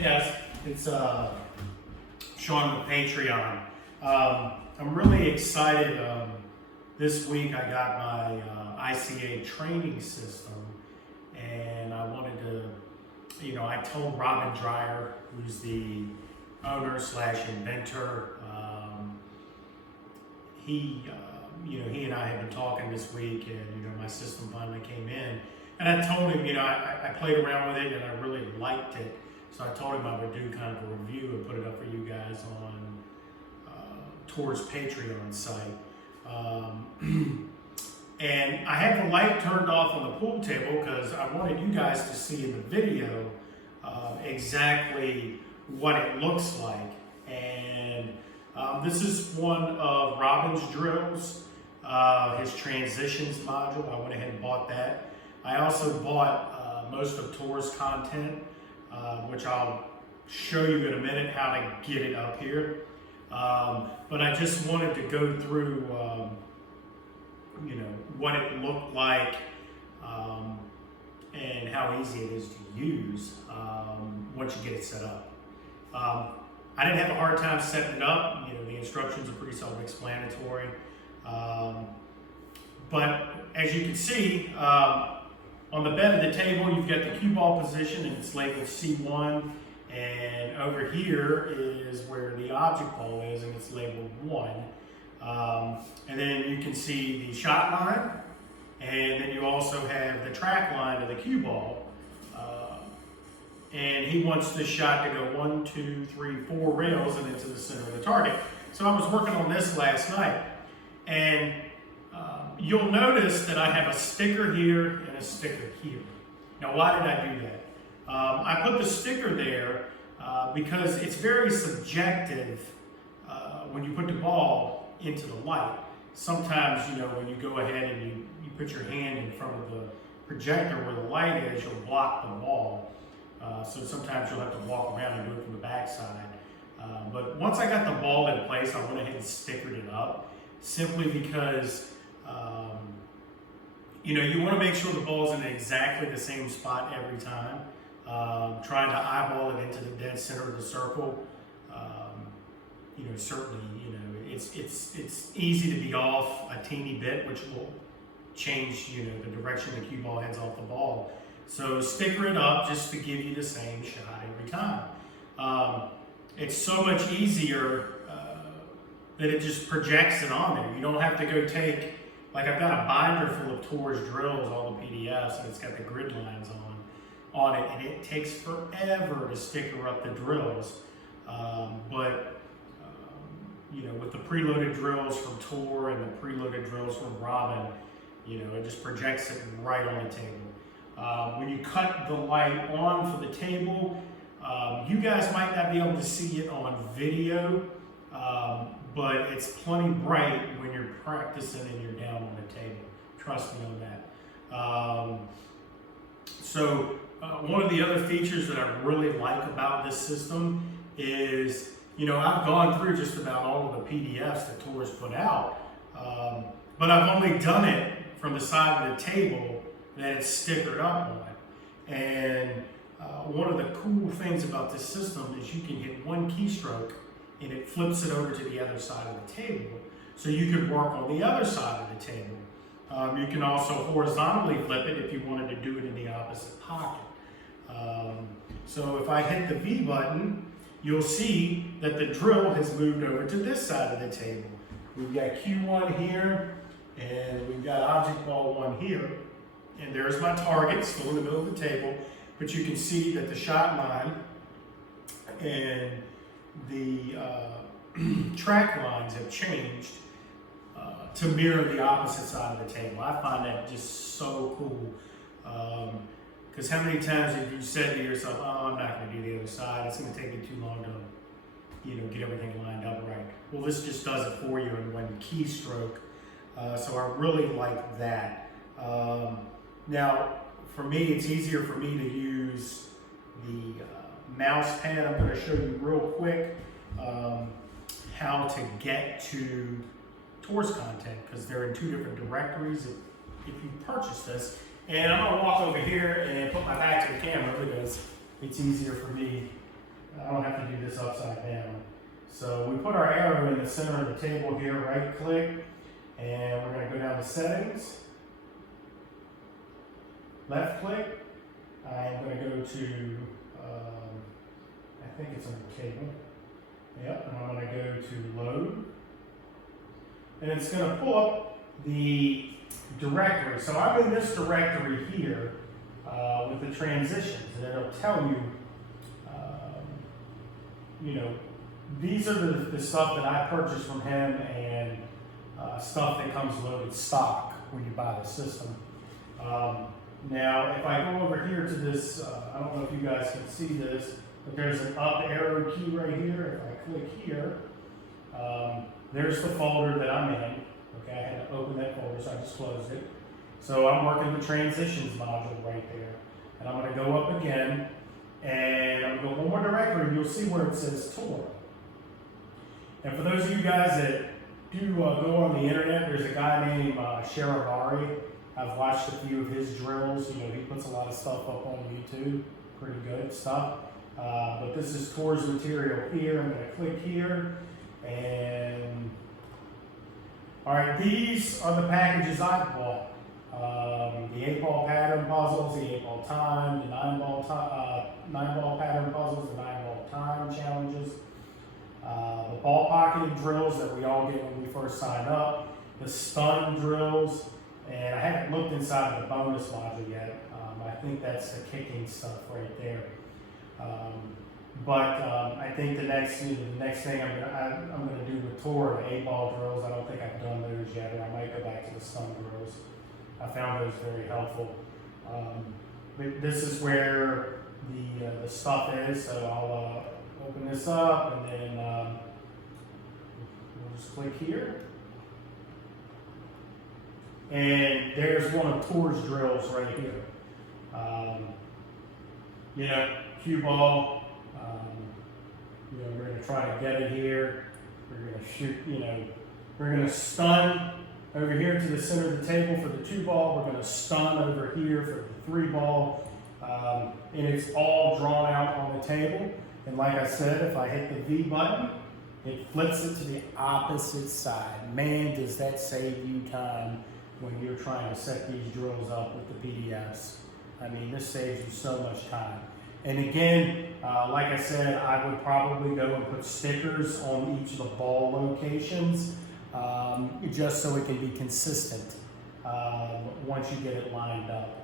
Hey guys, it's Sean with Patreon. I'm really excited. This week I got my ICA training system, and I wanted to, I told Robin Dreyer, who's the owner / inventor, he and I have been talking this week, and my system finally came in, and I told him, I played around with it and I really liked it. So I told him I would do kind of a review and put it up for you guys on Tour's Patreon site. And I had the light turned off on the pool table because I wanted you guys to see in the video exactly what it looks like. And this is one of Robin's drills, his transitions module. I went ahead and bought that. I also bought most of Tour's content, which I'll show you in a minute how to get it up here. But I just wanted to go through, what it looked like and how easy it is to use once you get it set up. I didn't have a hard time setting it up. The instructions are pretty self-explanatory. But as you can see, on the bed of the table, you've got the cue ball position, and it's labeled C1. And over here is where the object ball is, and it's labeled 1. And then you can see the shot line, and then you also have the track line of the cue ball. And he wants this shot to go 1, 2, 3, 4 rails and into the center of the target. So I was working on this last night, and you'll notice that I have a sticker here and a sticker here. Now, why did I do that? I put the sticker there because it's very subjective when you put the ball into the light. Sometimes, when you go ahead and you put your hand in front of the projector where the light is, you'll block the ball. So sometimes you'll have to walk around and do it from the back side. But once I got the ball in place, I went ahead and stickered it up, simply because you want to make sure the ball's in exactly the same spot every time. Trying to eyeball it into the dead center of the circle, certainly, it's easy to be off a teeny bit, which will change, the direction the cue ball heads off the ball. So sticker it up just to give you the same shot every time. It's so much easier that it just projects it on there. You don't have to go take, like I've got a binder full of Tour's drills, all the PDFs, and it's got the grid lines on it, and it takes forever to sticker up the drills. But with the preloaded drills from Tour and the preloaded drills from Robin, it just projects it right on the table. When you cut the light on for the table, you guys might not be able to see it on video, but it's plenty bright when you're practicing and you're down on the table. Trust me on that. So one of the other features that I really like about this system is, I've gone through just about all of the PDFs that Tour's put out, but I've only done it from the side of the table that it's stickered up on. And one of the cool things about this system is you can hit one keystroke and it flips it over to the other side of the table. So you could work on the other side of the table. You can also horizontally flip it if you wanted to do it in the opposite pocket. So if I hit the V button, you'll see that the drill has moved over to this side of the table. We've got Q1 here, and we've got object ball 1 here. And there's my target still in the middle of the table, but you can see that the shot line and the track lines have changed to mirror the opposite side of the table. I find that just so cool. Because how many times have you said to yourself, oh, I'm not going to do the other side, it's going to take me too long to get everything lined up right. Well, this just does it for you in one keystroke. So I really like that. Now, for me, it's easier for me to use the mouse pad. I'm going to show you real quick how to get to Tour's content, because they're in 2 different directories if you purchase this. And I'm going to walk over here and put my back to the camera because it's easier for me I don't have to do this upside down. So we put our arrow in the center of the table here, right click, and we're going to go down to settings, left click. I'm going to go to, I think it's on the cable. Yep, and I'm going to go to load. And it's going to pull up the directory. So I'm in this directory here with the transitions, and it'll tell you, you know, these are the stuff that I purchased from him and stuff that comes loaded stock when you buy the system. Now, if I go over here to this, I don't know if you guys can see this, but there's an up arrow key right here. If I click here, there's the folder that I'm in. Okay, I had to open that folder, so I just closed it. So I'm working the transitions module right there. And I'm going to go up again, and I'm going to go one more directory, and you'll see where it says tour. And for those of you guys that do go on the internet, there's a guy named Sharavari. I've watched a few of his drills. You know, he puts a lot of stuff up on YouTube, pretty good stuff. But this is tours material here. I'm going to click here, and all right, these are the packages I bought. The 8-ball pattern puzzles, the 8-ball time, the 9-ball pattern puzzles, the 9-ball time challenges, the ball pocketed drills that we all get when we first sign up, the stun drills, and I haven't looked inside of the bonus module yet. I think that's the kicking stuff right there. But I think the next thing I'm gonna do with tour are the 8-ball drills. I don't think I've done those yet, or I might go back to the stun drills. I found those very helpful. But this is where the stuff is, so I'll open this up, and then we'll just click here. And there's one of Tour's drills right here. You know, cue ball. You know, we're going to try to get it here. We're going to shoot, you know, we're going to stun over here to the center of the table for the 2-ball. We're going to stun over here for the 3-ball. And it's all drawn out on the table. And like I said, if I hit the V button, it flips it to the opposite side. Man, does that save you time when you're trying to set these drills up with the PDFs. I mean, this saves you so much time. And again, like I said, I would probably go and put stickers on each of the ball locations, just so it can be consistent once you get it lined up.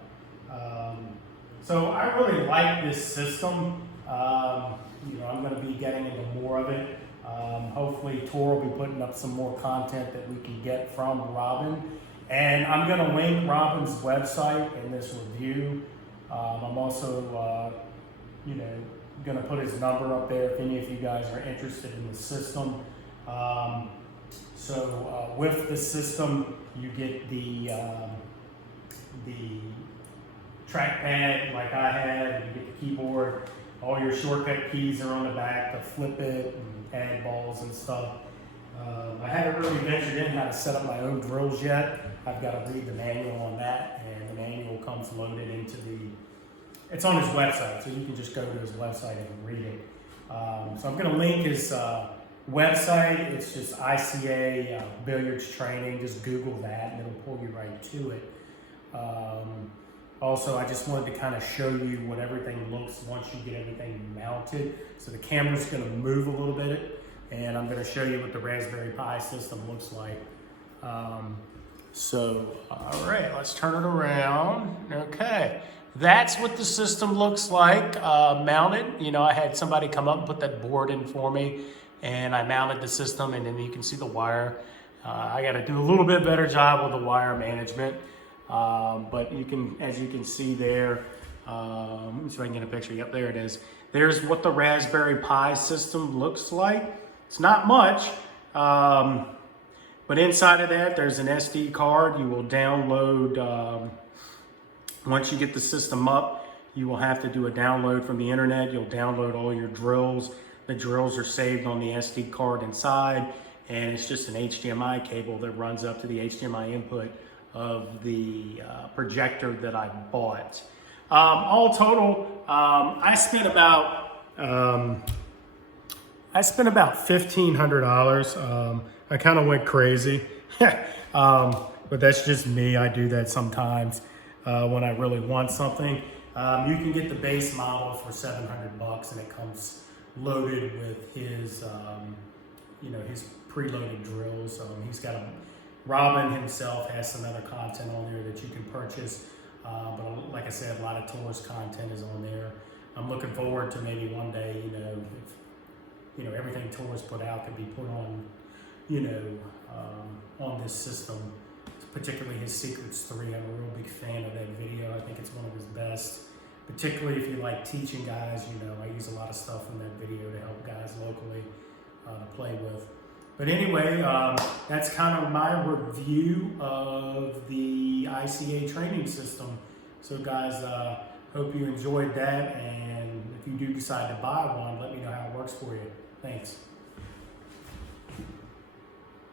So I really like this system. You know, I'm going to be getting into more of it. Hopefully Tor will be putting up some more content that we can get from Robin. And I'm going to link Robin's website in this review. I'm also, you know, going to put his number up there if any of you guys are interested in the system. So with the system, you get the trackpad like I had, you get the keyboard. All your shortcut keys are on the back to flip it and add balls and stuff. I haven't really ventured in how to set up my own drills yet. I've got to read the manual on that, and the manual comes loaded into it's on his website, so you can just go to his website and read it. So I'm going to link his website. It's just ICA Billiards Training. Just Google that, and it'll pull you right to it. Also, I just wanted to kind of show you what everything looks once you get everything mounted. So the camera's going to move a little bit, and I'm going to show you what the Raspberry Pi system looks like. So, all right, let's turn it around. Okay, that's what the system looks like mounted. You know, I had somebody come up and put that board in for me, and I mounted the system, and then you can see the wire. I got to do a little bit better job with the wire management. But you can, as you can see there, let me see if I can get a picture. Yep, there it is. There's what the Raspberry Pi system looks like. It's not much, but inside of that, there's an SD card. You will download, once you get the system up, you will have to do a download from the internet. You'll download all your drills. The drills are saved on the SD card inside, and it's just an HDMI cable that runs up to the HDMI input of the projector that I bought. All total, I spent about I spent about $1,500. I kind of went crazy, but that's just me. I do that sometimes when I really want something. You can get the base model for $700, and it comes loaded with his, his preloaded drills. He's got Robin himself has some other content on there that you can purchase. But like I said, a lot of tourist content is on there. I'm looking forward to maybe one day, if everything tourists put out could be put on, on this system. Particularly his Secrets 3. I'm a real big fan of that video. I think it's one of his best. Particularly if you like teaching guys, I use a lot of stuff from that video to help guys locally to play with. But anyway, that's kind of my review of the ICA training system. So guys, hope you enjoyed that, and if you do decide to buy one, let me know how it works for you. Thanks.